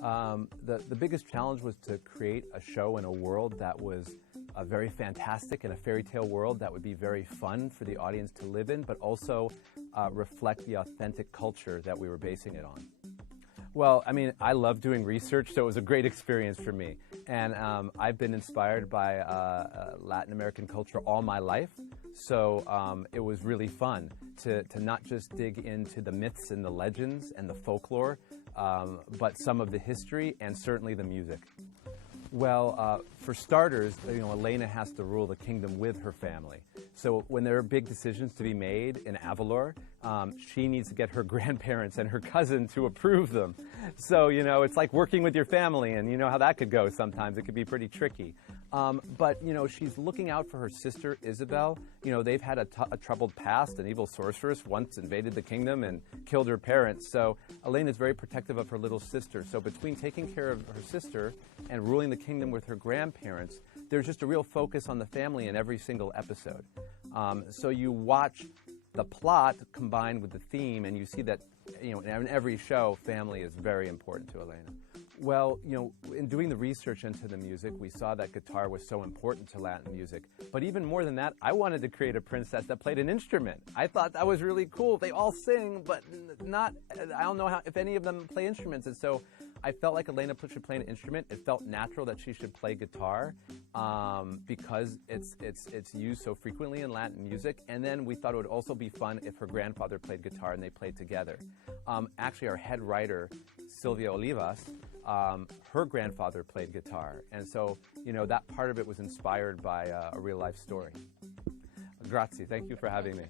The biggest challenge was to create a show in a world that was very fantastic, in a fairy tale world that would be very fun for the audience to live in, but also reflect the authentic culture that we were basing it on. Well, I mean, I love doing research, so it was a great experience for me. And I've been inspired by Latin American culture all my life, so it was really fun to not just dig into the myths and the legends and the folklore, but some of the history and certainly the music. Well, for starters, Elena has to rule the kingdom with her family. So when there are big decisions to be made in Avalor, she needs to get her grandparents and her cousin to approve them. So, it's like working with your family, and you know how that could go sometimes. It could be pretty tricky. But, she's looking out for her sister, Isabel. They've had a troubled past. An evil sorceress once invaded the kingdom and killed her parents. So Elena's very protective of her little sister. So between taking care of her sister and ruling the kingdom with her grandparents, there's just a real focus on the family in every single episode. So you watch the plot combined with the theme, and you see that, in every show, family is very important to Elena. Well, in doing the research into the music, we saw that guitar was so important to Latin music. But even more than that, I wanted to create a princess that played an instrument. I thought that was really cool. They all sing, but I don't know if any of them play instruments. And so I felt like Elena should play an instrument. It felt natural that she should play guitar because it's used so frequently in Latin music. And then we thought it would also be fun if her grandfather played guitar and they played together. Actually, our head writer, Silvia Olivas, her grandfather played guitar. And so, that part of it was inspired by a real-life story. Grazie. Thank you for having me.